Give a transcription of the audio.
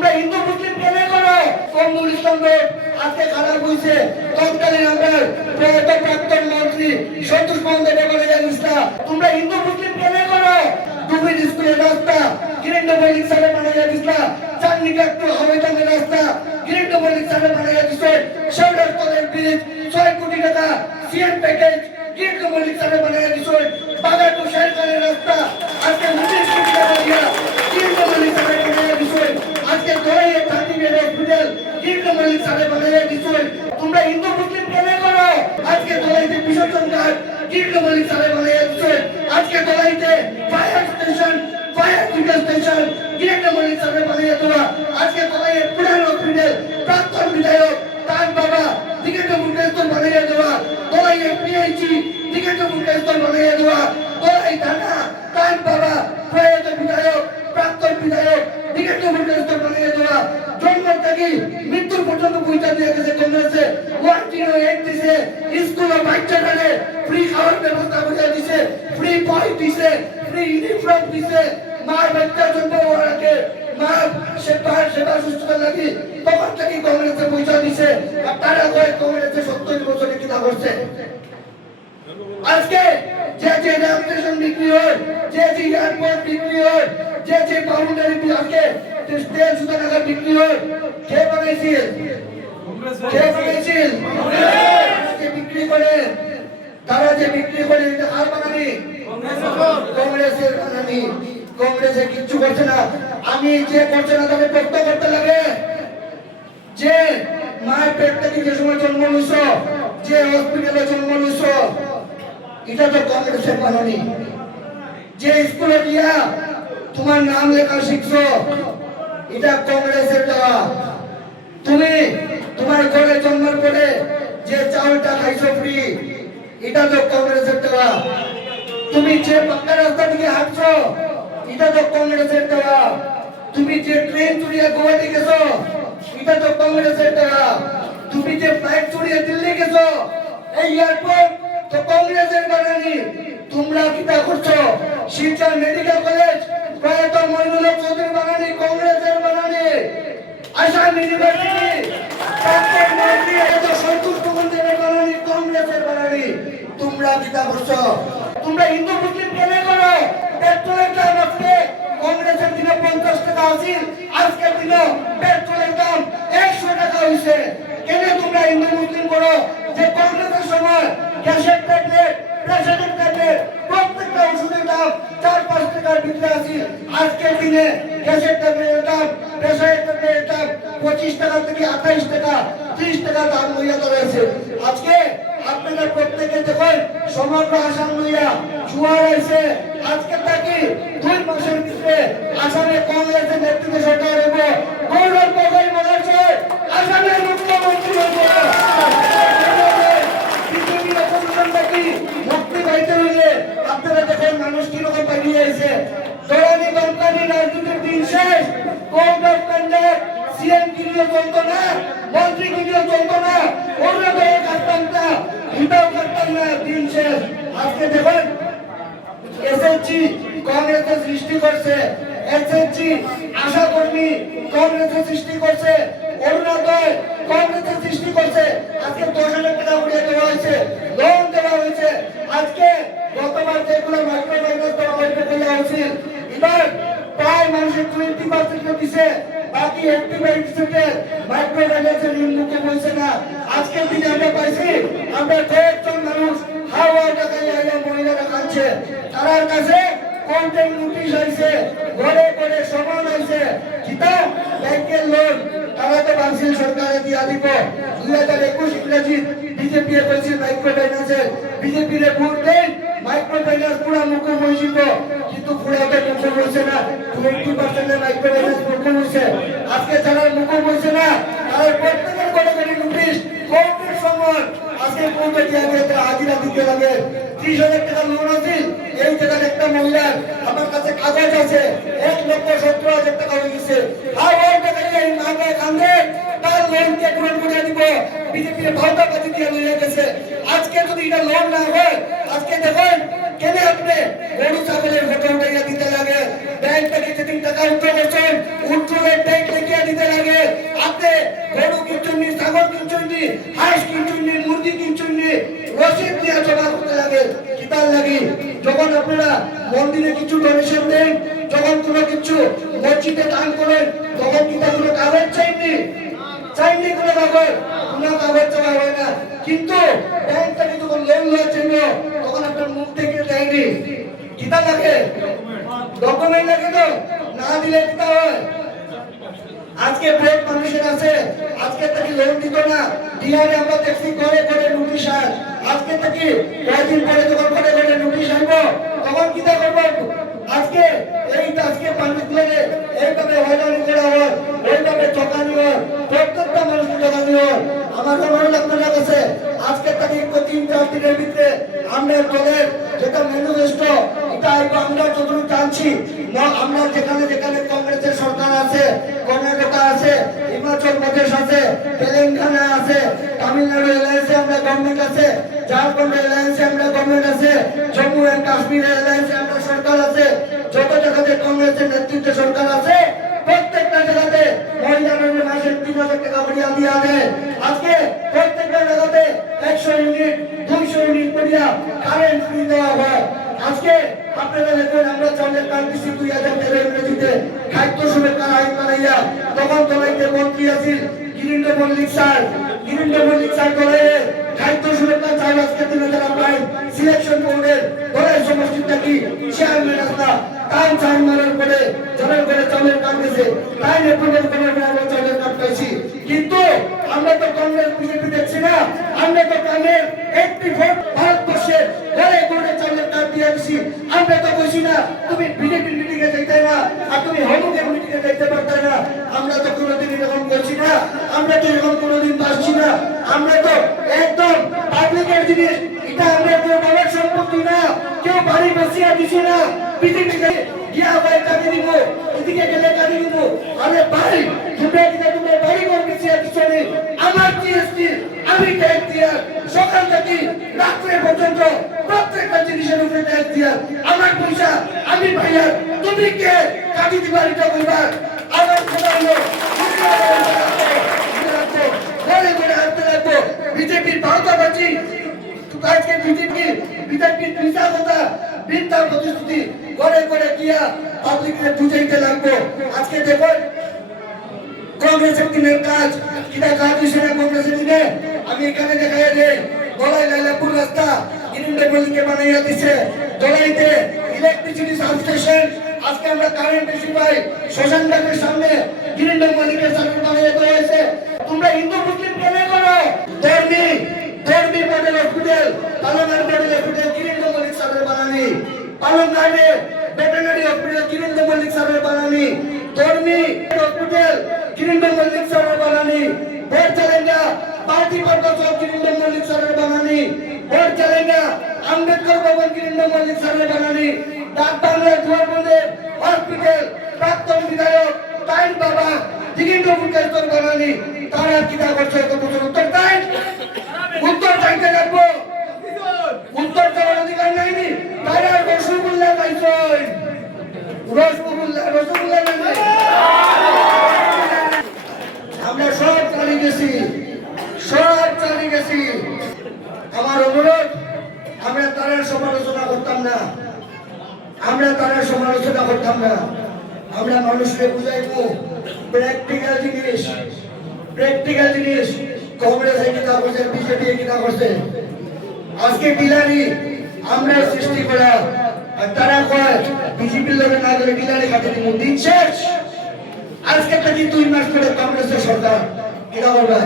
তোমরা হিন্দু মুসলিম কেনে করো কমরুল ইসলাম আজকে খারাপ হয়েছে তৎকালীন আমরা প্রাক্তন মন্ত্রী সন্তোষ বন্দ্যোপাধ্যায় ইসলাম তোমরা হিন্দু মুসলিম কেনে করো ডুবির স্কুলের রাস্তা গিরিন্দ্র মল্লিক সাহেব বানাইয়া দিছিলা চান্দিকা টু হাওয়াইটাঙ্গের রাস্তা গিরিন্দ্র মল্লিক সাহেব বানাইয়া দিছে শেল্টার কলেজ ব্রিজ 6 কোটি টাকা সিএম প্যাকেজ গিরিন্দ্র মল্লিক সাহেব বানাইয়া দিছে বাগান টু শেল্টারের রাস্তা আজকে 19 কোটি টাকা দিয়া গিরিন্দ্র মল্লিক সাহেব বানাইয়া দিছে আজকে দোয়াইয়ে থাকি হসপিটাল গিরিন্দ্র মল্লিক সাহেব বানাইয়া দিছে তোমরা হিন্দু মুসলিম কেনে করো আজকে দোয়াইতে বিসর্জন ঘাট গিরিন্দ্র মল্লিক সাহেব বানাইয়া দিছে আজকে দোয়াইতে fire station fire station Girindra Mallick সাহেব বানাইয়া দেওয়া আজকে দোয়াইয়ের পুরান হসপিটাল প্রাক্তন বিধায়ক তার বাবা দিগেন্দ্র মুন্ডেশ্বর বানাইয়া দেওয়া দোয়াইয়ের পিএইচি দিগেন্দ্র মুন্ডেশ্বর বানাইয়া দেওয়া দোয়াই থানা তার বাবা প্রয়াত বিধায়ক প্রাক্তন বিধায়ক দিগেন্দ্র মুন্ডেশ্বর বানাইয়া দেওয়া জন্ম থেকে মৃত্যুর পর্যন্ত পৌঁছা দিয়ে গেছে কংগ্রেসে 108 দিছে স্কুল ও বাচ্চাদের ফ্রি খাওয়ার ব্যবস্থা করে দিছে ফ্রি বই দিছে ফ্রি ইউনিফর্ম দিছে মার বাচ্চা জন্ম হওয়ার আগে মা সেবা সুস্থতা লাগি তখন থেকে কংগ্রেসে পৌঁছা দিছে আর তারা কয় কংগ্রেসে 70 বছরে কিনা করছে আজকে যে যে রেলস্টেশন বিক্রি হয় যে যে এয়ারপোর্ট বিক্রি হয় যে যে বাউন্ডারি আজকে তেল সুতানাগা বিক্রি হয় কে বানাইছিল কে বিক্রি করে তারা যে বিক্রি করে এটা আর বানানি কংগ্রেসের বানানি কংগ্রেসে কিচ্ছু করছে না আমি যে করছে না তাকে প্রশ্ন করতে লাগে যে মায়ের পেট থেকে যে সময় জন্ম নিছ যে হসপিটালে জন্ম নিছ এটা তো কংগ্রেসের বানানি যে স্কুলে গিয়া তোমার নাম লেখা শিখছো এটা কংগ্রেসের দেওয়া তুমি তোমার ঘরে জন্মের পরে যে চাউলটা খাইছো ফ্রি এটা তো কংগ্রেসের দেওয়া তুমি যে পাকা রাস্তা দিয়ে হাঁটছো এটা তো কংগ্রেসের দেওয়া তুমি যে ট্রেন চড়িয়ে গোয়াতে গেছো এটা তো কংগ্রেসের দেওয়া তুমি যে ফ্লাইট চড়িয়ে দিল্লি গেছো এই এয়ারপোর্ট তো কংগ্রেসের বানানি তোমরা কিটা করছো শিলচর মেডিকেল কলেজ প্রয়াত মইনুল হক চৌধুরী বানানি কংগ্রেসের বানানি আসাম ইউনিভার্সিটি প্রাক্তন মন্ত্রী তো সন্তোষ বন্দ্যোপাধ্যায় বানানি কংগ্রেসের বানানি তোমরা কিটা করছো তোমরা হিন্দু মুসলিম কেনে করো পেট্রোলের দাম আজকে কংগ্রেসের দিনে 50 টাকা আছিল আজকে দিনে পেট্রোলের দাম 100 টাকা হইছে কেন তোমরা হিন্দু মুসলিম করো যে কংগ্রেসের সময় গ্যাসের ট্যাবলেট প্রেসারের ট্যাবলেট প্রত্যেকটা ওষুধের দাম 4-5 টাকার ভিতরে আছিল আজকের দিনে গ্যাসের ট্যাবলেটের দাম প্রেসারের ট্যাবলেটের দাম 25 টাকা থেকে 28 টাকা 30 টাকা দাম হইয়া দাঁড়াইছে আজকে আপনারা প্রত্যেকে দেখুন সমগ্র আসাম লইয়া জোয়ার আইছে আজকে থাকি 2 মাসের ভিতরে আসামে কংগ্রেসের নেতৃত্বে সরকার হইব গৌরব গগৈ মনে হচ্ছে আসামের মুখ্যমন্ত্রী হইব বিজেপি অপোজিশন থাকি মুক্তি পাইতে হইলে আপনারা দেখুন মানুষ কিরকম পালিয়ে আইছে দলানি দমকানি রাজনীতির দিন শেষ কোড অফ কন্ডাক্ট সিএম গিরিও চলতো না মন্ত্রী গিরিও চলতো না অন্যদের কাটতাম না ভিটাও কাটতাম না দিন শেষ আজকে দেখুন এসএসজি কংগ্রেসের সৃষ্টি করছে এসএসজি আশা কর্মী কংগ্রেসের সৃষ্টি করছে অরুণোদয় কংগ্রেসের সৃষ্টি করছে আজকে 10,000 টাকা উড়িয়ে দেওয়া হয়েছে লোন দেওয়া হয়েছে আজকে গতবার যেগুলো মাইক্রো ফাইন্যান্স দেওয়া হয়েছে বলা উচিত এবার প্রায় মানুষের 20% দিছে বাকি 80% মাইক্রো ফাইন্যান্সের ঋণ মুক্ত হয়েছে না আজকের দিনে আমরা পাইছি আমরা কয়েকজন মানুষ হাওয়া টাকায় মহিলারা কাঁদছে তার কাছে কন্টেন্ট নোটিশ আইছে ঘরে ঘরে সমান আইছে কিতা ব্যাংকের লোন তারা তো বাংলাদেশ সরকারে দিয়া দিব 2021 ইংরেজি বিজেপি এ কইছে মাইক্রো ফাইন্যান্সের বিজেপি রে ভোট দেন মাইক্রো ফাইন্যান্স পুরা মুখ হইছিল কিন্তু পুরা তো মুখ হইছে না 20% এ মাইক্রো ফাইন্যান্স মুখ হইছে আজকে যারা মুখ হইছে না তারা প্রত্যেকের ঘরে ঘরে নোটিশ কোর্টের সময় আজকে কোর্টে দিয়া গেছে হাজিরা দিতে লাগে 30,000 টাকা লোন আছে এই জায়গার একটা মহিলার আমার কাছে কাগজ আছে 1,17,000 টাকা হয়ে গেছে আর ওই টাকা এই মামলা কান্দে তার লোন কে পূরণ করে দিব বিজেপি এর ভাওতা কাছে দিয়ে লইয়া গেছে আজকে যদি এটা লোন না হয় আজকে দেখুন কেন আপনি গরু ছাগলের ফটো উঠাইয়া দিতে লাগে ব্যাংক থেকে যেদিন টাকা উঠে করছেন উঠলে ব্যাংক লিখিয়ে দিতে আপনারা মন্দিরে কিছু ডোনেশন দেন, যখন কোনো কিছু মসজিদে দান করেন, তখন কি তার কোনো কাগজ চাইনি? চাইনি কোনো কাগজ চাওয়া হয় না। কিন্তু ব্যাংক থেকে যখন লোন নেওয়ার জন্য তখন আপনার মুখ থেকে দেয়নি, কিতা লাগে? ডকুমেন্ট লাগে তো, না দিলে কিতা হয়? আজকে ব্রেক মানুষের আছে, আজকে থেকে লোন দিত না, বিহারে আমরা দেখছি করে করে নোটিশ আস। আজকে থেকে কয়েকদিন পরে যখন করে করে নোটিশ আসবো, তখন কিতা করবো? আজকে আজকে মানুষগুলোকে এইভাবে হয়রানি করা হয়, ওইভাবে ঠকানি হয়, প্রত্যেকটা মানুষকে ঠকানি হয়। আমার অনুরোধ আপনাদের কাছে, আজকে থেকে 3-4 দিনের ভিতরে আমরা দলের যেটা ম্যানিফেস্টো, এটা আমরা যতটুকু জানছি, আমরা যেখানে যেখানে কংগ্রেসের সরকার আছে, কর্ণাটকা আছে, হিমাচল প্রদেশ আছে, তেলেঙ্গানা আছে, তামিলনাড়ু এলায়েন্সে আমরা গভর্নমেন্ট আছে, ঝাড়খণ্ড এলায়েন্সে আমরা গভর্নমেন্ট আছে, জম্মু এন্ড কাশ্মীর এলায়েন্সে আমরা সরকার আছে, যত জায়গাতে কংগ্রেসের নেতৃত্বে সরকার আছে, প্রত্যেকটা জায়গাতে মহিলাদের মাসে 3,000 টাকা করে দিয়া দেয়। আজকে প্রত্যেকটা জায়গাতে 100 ইউনিট 200 ইউনিট করে কারেন্ট ফ্রি দেওয়া হয়। আজকে আপনারা দেখুন, আমরা চালের কার্ড দিচ্ছি 2013 ইংরেজিতে, খাদ্য সুরক্ষার আইন বানাইয়া, তখন তোলাইতে মন্ত্রী আছেন গিরিন্দ্র মল্লিক স্যার তোলাইয়ে খাদ্য সুরক্ষা চাল আজকে 3,000 আইন সিলেকশন বোর্ডের দলের সমষ্টিটা কি চেয়ারম্যান আসলা তাই চাল মারার পরে জনের করে চালের কার্ড দিয়েছে, তাই নেপুণের করে আমরা চালের কার্ড পাইছি। কিন্তু আমরা তো কংগ্রেস বিজেপি দেখছি না, আমরা তো কংগ্রেস একটি ভোট ভারতবর্ষের ঘরে ঘরে চালের কার্ড দিয়ে দিছি। আমরা তো কইছি না তুমি বিজেপির মিটিং এ যাইতে না, আর তুমি হমুকের মিটিং এ যাইতে পারতে না। আমরা তো কোনোদিন এরকম করছি না, আমরা তো এরকম কোনোদিন পাচ্ছি না। আমরা তো একদম পাবলিকের জিনিস, এটা আমরা কেউ বাবার সম্পত্তি না, কেউ বাড়ি বসিয়া দিছি না। বিজেপিকে গিয়া ভাই কাটি দিব, এদিকে গেলে কাটি দিব। আরে ভাই তুমি বাড়ি করে বসিয়া দিছো নি, আমার জিএসটি আমি ট্যাক্স দিয়া সকাল থেকে রাত্রে পর্যন্ত প্রত্যেকটা জিনিসের উপরে ট্যাক্স দিয়া আমার পয়সা আমি ভাইয়া, তুমি কে কাটি দিবার এটা বলবা? আমার কথা হলো ঘরে ঘরে হাঁটতে লাগবো। বিজেপির ভারতাবাজি, আজকে বিজেপির মিথ্যা কথা, মিথ্যা প্রতিশ্রুতি ঘরে ঘরে গিয়া পাবলিককে বুঝাইতে লাগবো। আজকে দেখুন কংগ্রেসের দিনের কাজ, কিনা কাজ হয়েছে না কংগ্রেসের দিনে, আমি এখানে দেখাই দেই। গলায় লাইলাপুর রাস্তা গিরিন্দ্র মল্লিকে বানাইয়া দিছে, দলাইতে ইলেকট্রিসিটি সাবস্টেশন, আজকে আমরা কারেন্ট বেশি পাই। শ্মশান ঘাটের সামনে গিরিন্দ্র মল্লিকের সামনে বানাইয়া দেওয়া হয়েছে। তোমরা হিন্দু মুসলিম কেন করো? ধর্মী model hospital, Palongghat model hospital Girindra Mallick সাহেবের বানানি, পালংঘাটে ভেটেরিনারি হসপিটাল গিরিন্দ্র মল্লিক সাহেবের বানানি, ধর্মী হসপিটাল গিরিন্দ্র মল্লিক সাহেবের বানানি, ভোট চালেঙ্গা পার্টি পর্দা চৌক গিরিন্দ্র মল্লিক সাহেবের বানানি, ভোট চালেঙ্গা আম্বেদকর ভবন গিরিন্দ্র মল্লিক সাহেবের বানানি, ডাক বাংলার দুয়ারবন্দে হসপিটাল প্রাক্তন বিধায়ক তাইন বাবা গিরিন্দ্র মুখেশ্বর বানানি। তারা কিতা করছে এত বছর? উত্তর দেয়, উত্তর চাইতে লাগবো, উত্তর দেওয়ার অধিকার নাইনি। তারা রসগোল্লা পাইছে, রসগোল্লা আমরা সব চালিয়ে গেছি। আমার অনুরোধ, আমরা তাদের সমালোচনা করতাম না, আমরা মানুষকে বুঝাইবো প্র্যাকটিক্যাল জিনিস। কংগ্রেস কিনা করছে, বিজেপি কিনা করছে, আজকে ডিলারি আমরা সৃষ্টি করা, আর তারা কয় বিজেপির লোকে না গেলে ডিলারি কাটে দিব। দিন শেষ, আজকে থেকে 2 মাস পরে কংগ্রেসের সরকার কিনা করবে।